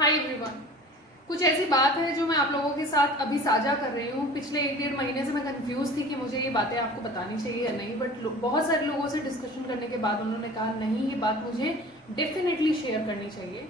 Hi everyone. कुछ ऐसी बात है जो मैं आप लोगों के साथ अभी साझा कर रही हूँ। पिछले 1-1.5 महीने से मैं कंफ्यूज थी कि मुझे ये बातें आपको बतानी चाहिए या नहीं, बट बहुत सारे लोगों से डिस्कशन करने के बाद उन्होंने कहा नहीं, ये बात मुझे डेफिनेटली शेयर करनी चाहिए।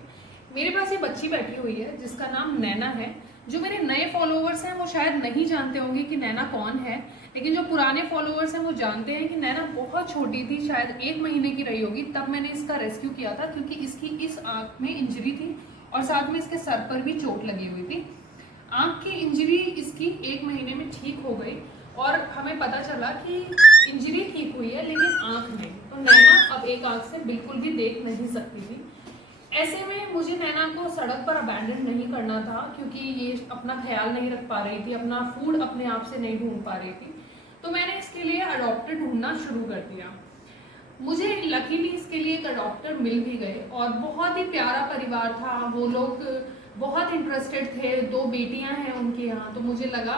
मेरे पास ये बच्ची बैठी हुई है जिसका नाम नैना है। जो मेरे नए फॉलोअर्स हैं वो शायद नहीं जानते होंगे कि नैना कौन है, लेकिन जो पुराने फॉलोअर्स हैं वो जानते हैं कि नैना बहुत छोटी थी, शायद 1 महीने की रही होगी तब मैंने इसका रेस्क्यू किया था, क्योंकि इसकी इस आँख में इंजरी थी और साथ में इसके सर पर भी चोट लगी हुई थी। आँख की इंजरी इसकी 1 महीने में ठीक हो गई और हमें पता चला कि इंजरी ठीक हुई है लेकिन आँख नहीं। तो नैना अब एक आँख से बिल्कुल भी देख नहीं सकती थी। ऐसे में मुझे नैना को सड़क पर अबैंडन नहीं करना था, क्योंकि ये अपना ख्याल नहीं रख पा रही थी, अपना फूड अपने आप से नहीं ढूंढ पा रही थी। तो मैंने इसके लिए अडॉप्टर ढूंढना शुरू कर दिया। मुझे लकीली इसके लिए एक डॉक्टर मिल भी गए और बहुत ही प्यारा परिवार था। वो लोग बहुत इंटरेस्टेड थे। 2 बेटियां हैं उनके यहाँ, तो मुझे लगा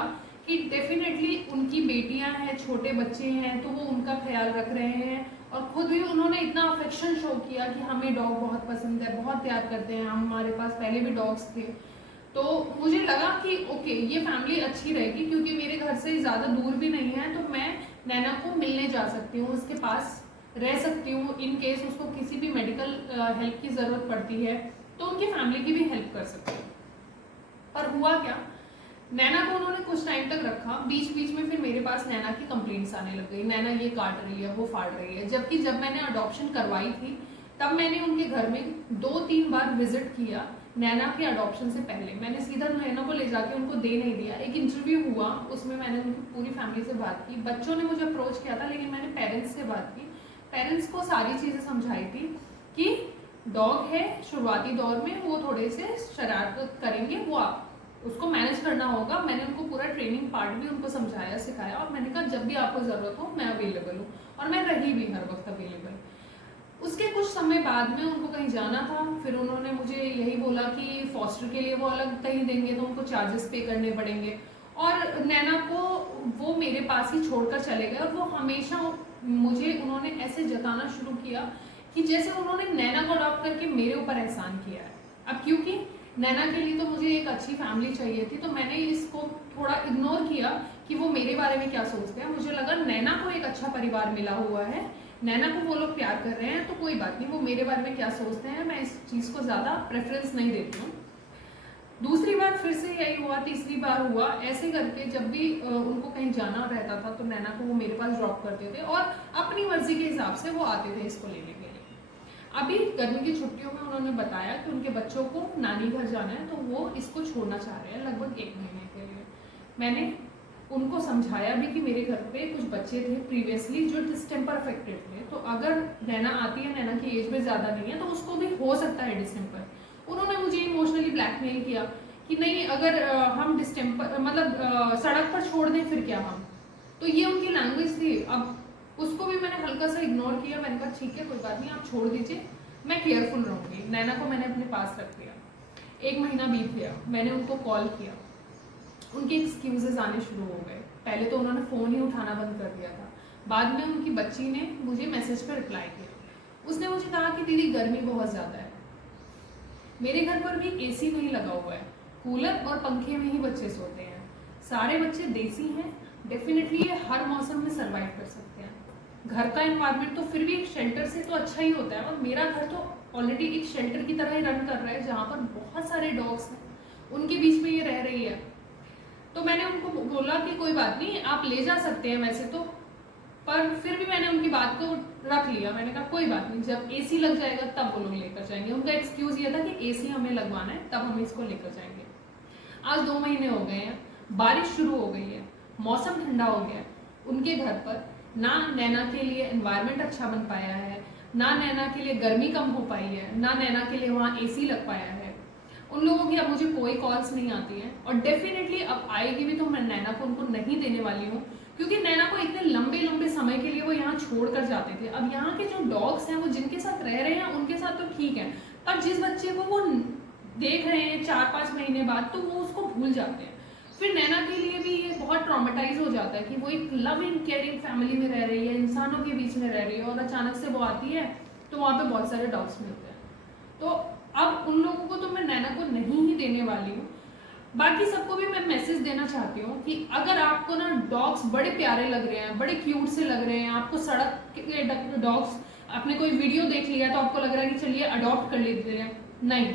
कि डेफिनेटली उनकी बेटियां हैं, छोटे बच्चे हैं, तो वो उनका ख्याल रख रहे हैं। और खुद भी उन्होंने इतना अफेक्शन शो किया कि हमें डॉग बहुत पसंद है, बहुत प्यार करते हैं, हमारे पास पहले भी डॉग्स थे। तो मुझे लगा कि ओके, ये फैमिली अच्छी रहेगी, क्योंकि मेरे घर से ज़्यादा दूर भी नहीं है, तो मैं नैना को मिलने जा सकती हूँ, उसके पास रह सकती हूँ। इन केस उसको किसी भी मेडिकल हेल्प की ज़रूरत पड़ती है तो उनकी फैमिली की भी हेल्प कर सकती हूँ। पर हुआ क्या, नैना को उन्होंने कुछ टाइम तक रखा, बीच बीच में फिर मेरे पास नैना की कंप्लेंट्स आने लग गई, नैना ये काट रही है, वो फाड़ रही है। जबकि जब मैंने अडॉप्शन करवाई थी तब मैंने उनके घर में 2-3 बार विजिट किया। नैना के अडॉप्शन से पहले मैंने सीधा नैना को ले जाके उनको दे नहीं दिया। एक इंटरव्यू हुआ, उसमें मैंने उनकी पूरी फैमिली से बात की। बच्चों ने मुझे अप्रोच किया था, लेकिन मैंने पेरेंट्स से बात की। पेरेंट्स को सारी चीज़ें समझाई थी कि डॉग है, शुरुआती दौर में वो थोड़े से शरारत करेंगे, वो आप उसको मैनेज करना होगा। मैंने उनको पूरा ट्रेनिंग पार्ट भी उनको समझाया, सिखाया, और मैंने कहा जब भी आपको ज़रूरत हो मैं अवेलेबल हूँ, और मैं रही भी हर वक्त अवेलेबल। उसके कुछ समय बाद में उनको कहीं जाना था, फिर उन्होंने मुझे यही बोला कि फॉस्टर के लिए वो अलग कहीं देंगे तो उनको चार्जेस पे करने पड़ेंगे, और नैना को वो मेरे पास ही छोड़कर चले गए। और वो हमेशा मुझे उन्होंने ऐसे जताना शुरू किया कि जैसे उन्होंने नैना को अडॉप्ट करके मेरे ऊपर एहसान किया है। अब क्योंकि नैना के लिए तो मुझे एक अच्छी फैमिली चाहिए थी, तो मैंने इसको थोड़ा इग्नोर किया कि वो मेरे बारे में क्या सोचते हैं। मुझे लगा नैना को एक अच्छा परिवार मिला हुआ है, नैना को वो लोग प्यार कर रहे हैं, तो कोई बात नहीं, वो मेरे बारे में क्या सोचते हैं मैं इस चीज़ को ज़्यादा प्रेफरेंस नहीं देती हूँ। दूसरी बार फिर से यही हुआ, तीसरी बार हुआ। ऐसे करके जब भी उनको कहीं जाना रहता था तो नैना को वो मेरे पास ड्रॉप करते थे और अपनी मर्जी के हिसाब से वो आते थे इसको लेने के लिए। अभी गर्मी की छुट्टियों में उन्होंने बताया कि उनके बच्चों को नानी घर जाना है, तो वो इसको छोड़ना चाह रहे हैं लगभग 1 महीने के लिए। मैंने उनको समझाया भी कि मेरे घर पे कुछ बच्चे थे प्रीवियसली जो डिस्टेम्पर अफेक्टेड थे, तो अगर नैना आती है, नैना की एज में ज़्यादा नहीं है, तो उसको भी हो सकता है डिस्टेम्पर। उन्होंने मुझे इमोशनली ब्लैकमेल किया कि नहीं, अगर हम डिस्टेम्पर मतलब सड़क पर छोड़ दें फिर क्या हम, तो ये उनकी लैंग्वेज थी। अब उसको भी मैंने हल्का सा इग्नोर किया। मैंने कहा ठीक है, कोई बात नहीं, आप छोड़ दीजिए, मैं केयरफुल रहूँगी। नैना को मैंने अपने पास रख लिया। 1 महीना बीत गया, मैंने उनको कॉल किया, उनके एक्सक्यूजेज आने शुरू हो गए। पहले तो उन्होंने फ़ोन ही उठाना बंद कर दिया था, बाद में उनकी बच्ची ने मुझे मैसेज पर रिप्लाई किया। उसने मुझे कहा कि दीदी गर्मी बहुत ज़्यादा है, मेरे घर पर भी एसी नहीं लगा हुआ है, कूलर और पंखे में ही बच्चे सोते हैं, सारे बच्चे देसी हैं, डेफिनेटली ये हर मौसम में सर्वाइव कर सकते हैं। घर का एनवायरनमेंट तो फिर भी एक शेल्टर से तो अच्छा ही होता है, और मेरा घर तो ऑलरेडी एक शेल्टर की तरह ही रन कर रहा है, जहाँ पर बहुत सारे डॉग्स हैं, उनके बीच में ये रह रही है। तो मैंने उनको बोला कि कोई बात नहीं, आप ले जा सकते हैं वैसे तो, पर फिर भी मैंने उनकी बात को रख लिया। मैंने कहा कोई बात नहीं, जब एसी लग जाएगा तब वो लोग लेकर जाएंगे। उनका एक्सक्यूज़ ये था कि एसी हमें लगवाना है, तब हम इसको लेकर जाएंगे। आज 2 महीने हो गए हैं, बारिश शुरू हो गई है, मौसम ठंडा हो गया है। उनके घर पर ना नैना के लिए एनवायरनमेंट अच्छा बन पाया है, ना नैना के लिए गर्मी कम हो पाई है, ना नैना के लिए वहाँ एसी लग पाया है। उन लोगों की अब मुझे कोई कॉल्स नहीं आती हैं, और डेफिनेटली अब आएगी भी तो मैं नैना को उनको नहीं देने वाली हूँ, क्योंकि नैना को इतने लंबे लंबे समय के लिए वो यहाँ छोड़ कर जाते थे। अब यहाँ के जो डॉग्स हैं वो जिनके साथ रह रहे हैं उनके साथ तो ठीक है, पर जिस बच्चे को वो देख रहे हैं 4-5 महीने बाद, तो वो उसको भूल जाते हैं। फिर नैना के लिए भी ये बहुत ट्रॉमेटाइज हो जाता है कि वो एक लविंग केयरिंग फैमिली में रह रही है, इंसानों के बीच में रह रही है, और अचानक से वो आती है तो वहाँ पे बहुत सारे डॉग्स मिलते हैं। तो अब उन लोगों को तो मैं नैना को नहीं बाकी सबको भी मैं मैसेज देना चाहती हूँ कि अगर आपको ना डॉग्स बड़े प्यारे लग रहे हैं, बड़े क्यूट से लग रहे हैं, आपको सड़क के डॉग्स, आपने कोई वीडियो देख लिया तो आपको लग रहा है कि चलिए अडॉप्ट कर लेते हैं, नहीं,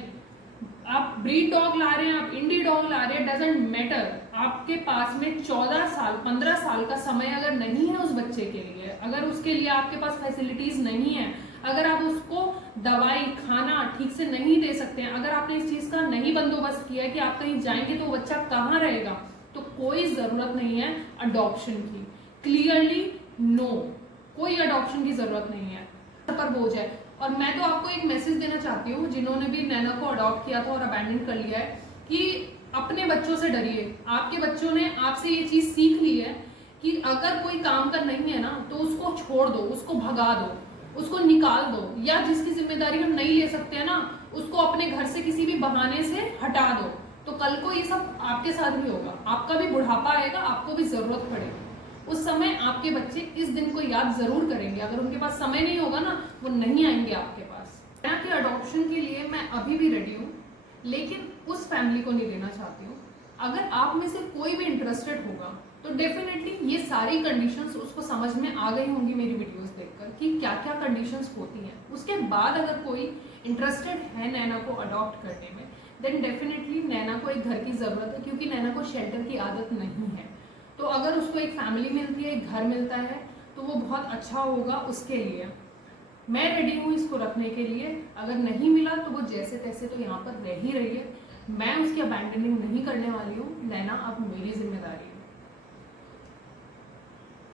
आप ब्रीड डॉग ला रहे हैं, आप इंडी डॉग ला रहे हैं, डजेंट मैटर। आपके पास में 14 साल 15 साल का समय अगर नहीं है उस बच्चे के लिए, अगर उसके लिए आपके पास फैसिलिटीज नहीं है, अगर आप उसको दवाई खाना ठीक से नहीं दे सकते हैं, अगर आपने इस चीज का नहीं बंदोबस्त किया है कि आप कहीं जाएंगे तो बच्चा कहाँ रहेगा, तो कोई जरूरत नहीं है अडॉप्शन की। क्लियरली नो, कोई अडॉप्शन की जरूरत नहीं है, पर बोझ है। और मैं तो आपको एक मैसेज देना चाहती हूँ जिन्होंने भी नैना को अडॉप्ट किया था और अबैंडन कर लिया है, कि अपने बच्चों से डरिए। आपके बच्चों ने आपसे ये चीज सीख ली है कि अगर कोई काम कर नहीं है ना तो उसको छोड़ दो, उसको भगा दो, उसको निकाल दो, या जिसकी जिम्मेदारी हम नहीं ले सकते हैं ना उसको अपने घर से किसी भी बहाने से हटा दो। तो कल को ये सब आपके साथ भी होगा, आपका भी बुढ़ापा आएगा, आपको भी जरूरत पड़ेगी, उस समय आपके बच्चे इस दिन को याद जरूर करेंगे। अगर उनके पास समय नहीं होगा ना वो नहीं आएंगे आपके पास। नैना के अडॉप्शन के लिए मैं अभी भी रेडी हूँ, लेकिन उस फैमिली को नहीं देना चाहती हूँ। अगर आप में से कोई भी इंटरेस्टेड होगा तो डेफिनेटली ये सारी कंडीशंस उसको समझ में आ गई होंगी मेरी वीडियोस देखकर कि क्या क्या कंडीशंस होती हैं। उसके बाद अगर कोई इंटरेस्टेड है नैना को अडॉप्ट करने में, देन डेफिनेटली नैना को एक घर की जरूरत है, क्योंकि नैना को शेल्टर की आदत नहीं है। तो अगर उसको एक फैमिली मिलती है, एक घर मिलता है, तो वो बहुत अच्छा होगा उसके लिए। मैं रेडी हूँ इसको रखने के लिए। अगर नहीं मिला तो वो जैसे तैसे तो यहाँ पर रह ही रही है, मैं उसकी अबैंडनिंग नहीं करने वाली हूँ। नैना अब मेरी जिम्मेदारी है।